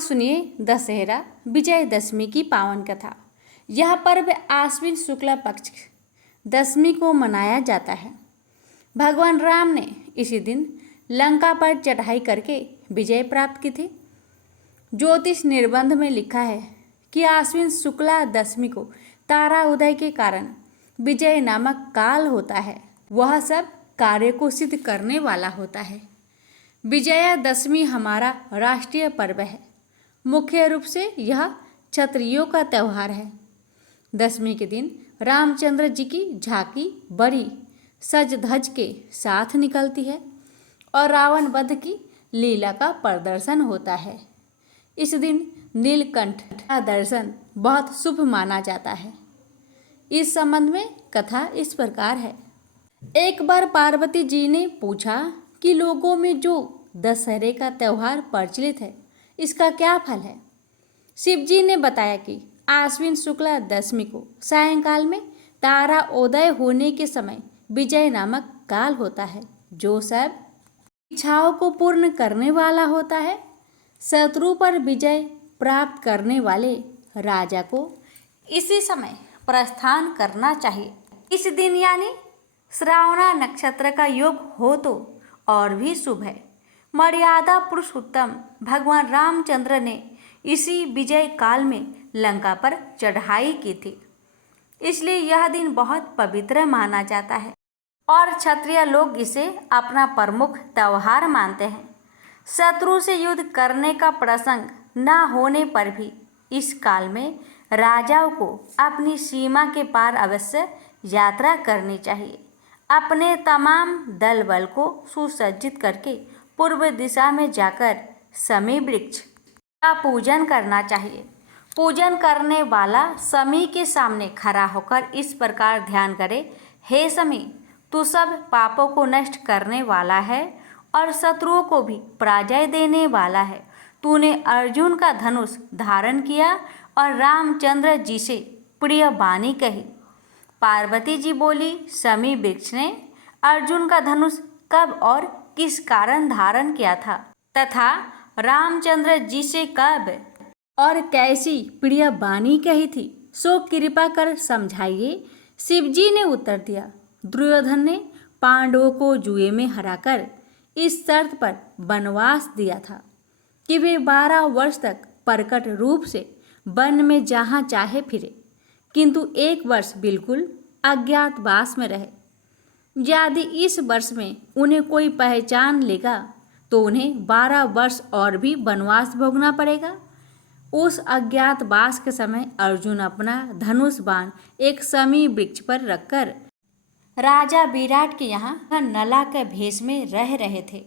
सुनिए दशहरा विजयदशमी की पावन कथा। यह पर्व आश्विन शुक्ल पक्ष दशमी को मनाया जाता है। भगवान राम ने इसी दिन लंका पर चढ़ाई करके विजय प्राप्त की थी। ज्योतिष निर्बंध में लिखा है कि आश्विन शुक्ला दशमी को तारा उदय के कारण विजय नामक काल होता है। वह सब कार्य को सिद्ध करने वाला होता है। विजयादशमी हमारा राष्ट्रीय पर्व है। मुख्य रूप से यह क्षत्रियों का त्यौहार है। दशमी के दिन रामचंद्र जी की झांकी बड़ी सज धज के साथ निकलती है और रावण वध की लीला का प्रदर्शन होता है। इस दिन नीलकंठ का दर्शन बहुत शुभ माना जाता है। इस संबंध में कथा इस प्रकार है। एक बार पार्वती जी ने पूछा कि लोगों में जो दशहरे का त्यौहार प्रचलित है, इसका क्या फल है। शिव जी ने बताया कि आश्विन शुक्ला दशमी को सायंकाल में तारा उदय होने के समय विजय नामक काल होता है, जो सब इच्छाओं को पूर्ण करने वाला होता है। शत्रु पर विजय प्राप्त करने वाले राजा को इसी समय प्रस्थान करना चाहिए। इस दिन यानी श्रावणा नक्षत्र का योग हो तो और भी शुभ है। मर्यादा पुरुषोत्तम भगवान रामचंद्र ने इसी विजय काल में लंका पर चढ़ाई की थी, इसलिए यह दिन बहुत पवित्र माना जाता है और क्षत्रिय लोग इसे अपना प्रमुख त्यौहार मानते हैं। शत्रु से युद्ध करने का प्रसंग न होने पर भी इस काल में राजाओं को अपनी सीमा के पार अवश्य यात्रा करनी चाहिए। अपने तमाम दल बल को सुसज्जित करके पूर्व दिशा में जाकर शमी वृक्ष का पूजन करना चाहिए। पूजन करने वाला शमी के सामने खड़ा होकर इस प्रकार ध्यान करे, हे शमी, तू सब पापों को नष्ट करने वाला है और शत्रुओं को भी पराजय देने वाला है। तूने अर्जुन का धनुष धारण किया और रामचंद्र जी से प्रिय वाणी कही। पार्वती जी बोली, शमी वृक्ष ने अर्जुन का धनुष कब और किस कारण धारण किया था तथा रामचंद्र जी से कब और कैसी प्रिय वाणी कही थी, सो कृपा कर समझाइए। शिवजी ने उत्तर दिया, दुर्योधन ने पांडवों को जुए में हराकर इस शर्त पर वनवास दिया था कि वे 12 वर्ष तक प्रकट रूप से वन में जहाँ चाहे फिरे, किंतु 1 वर्ष बिल्कुल अज्ञातवास में रहे। यदि इस वर्ष में उन्हें कोई पहचान लेगा तो उन्हें 12 वर्ष और भी वनवास भोगना पड़ेगा। उस अज्ञातवास के समय अर्जुन अपना धनुष बाण एक शमी वृक्ष पर रखकर राजा विराट के यहाँ नला के भेष में रह रहे थे।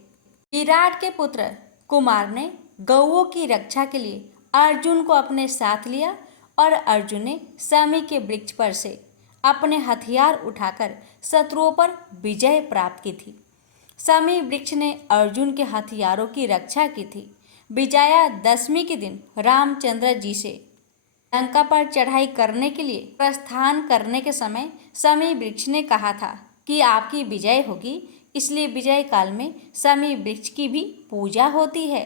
विराट के पुत्र कुमार ने गौओं की रक्षा के लिए अर्जुन को अपने साथ लिया और अर्जुन ने शमी के वृक्ष पर से अपने हथियार उठाकर शत्रुओं पर विजय प्राप्त की थी। शमी वृक्ष ने अर्जुन के हथियारों की रक्षा की थी। विजयादशमी के दिन रामचंद्र जी से लंका पर चढ़ाई करने के लिए प्रस्थान करने के समय शमी वृक्ष ने कहा था कि आपकी विजय होगी, इसलिए विजय काल में शमी वृक्ष की भी पूजा होती है।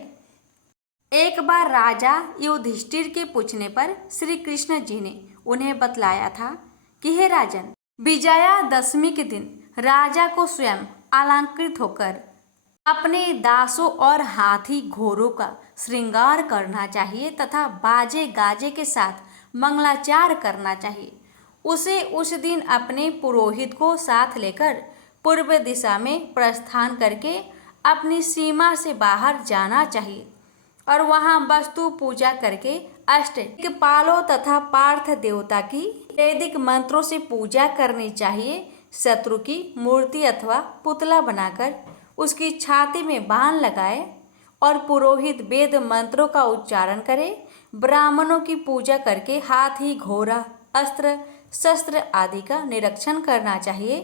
एक बार राजा युधिष्ठिर के पूछने पर श्री कृष्ण जी ने उन्हें बतलाया था कि हे राजन, विजयादशमी के दिन राजा को स्वयं अलंकृत होकर अपने दासों और हाथी घोड़ों का श्रृंगार करना चाहिए तथा बाजे गाजे के साथ मंगलाचार करना चाहिए। उसे उस दिन अपने पुरोहित को साथ लेकर पूर्व दिशा में प्रस्थान करके अपनी सीमा से बाहर जाना चाहिए और वहां वस्तु पूजा करके अष्टदिक्पालों तथा पार्थ देवता की वैदिक मंत्रों से पूजा करनी चाहिए। शत्रु की मूर्ति अथवा पुतला बनाकर उसकी छाती में बाण लगाए और पुरोहित वेद मंत्रों का उच्चारण करे। ब्राह्मणों की पूजा करके हाथी घोड़ा अस्त्र शस्त्र आदि का निरीक्षण करना चाहिए।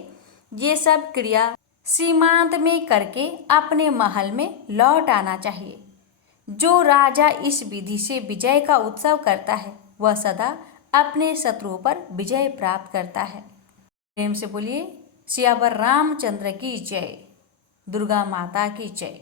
ये सब क्रिया सीमांत में करके अपने महल में लौट आना चाहिए। जो राजा इस विधि से विजय का उत्सव करता है वह सदा अपने शत्रुओं पर विजय प्राप्त करता है। प्रेम से बोलिए सियावर रामचंद्र की जय, दुर्गा माता की जय।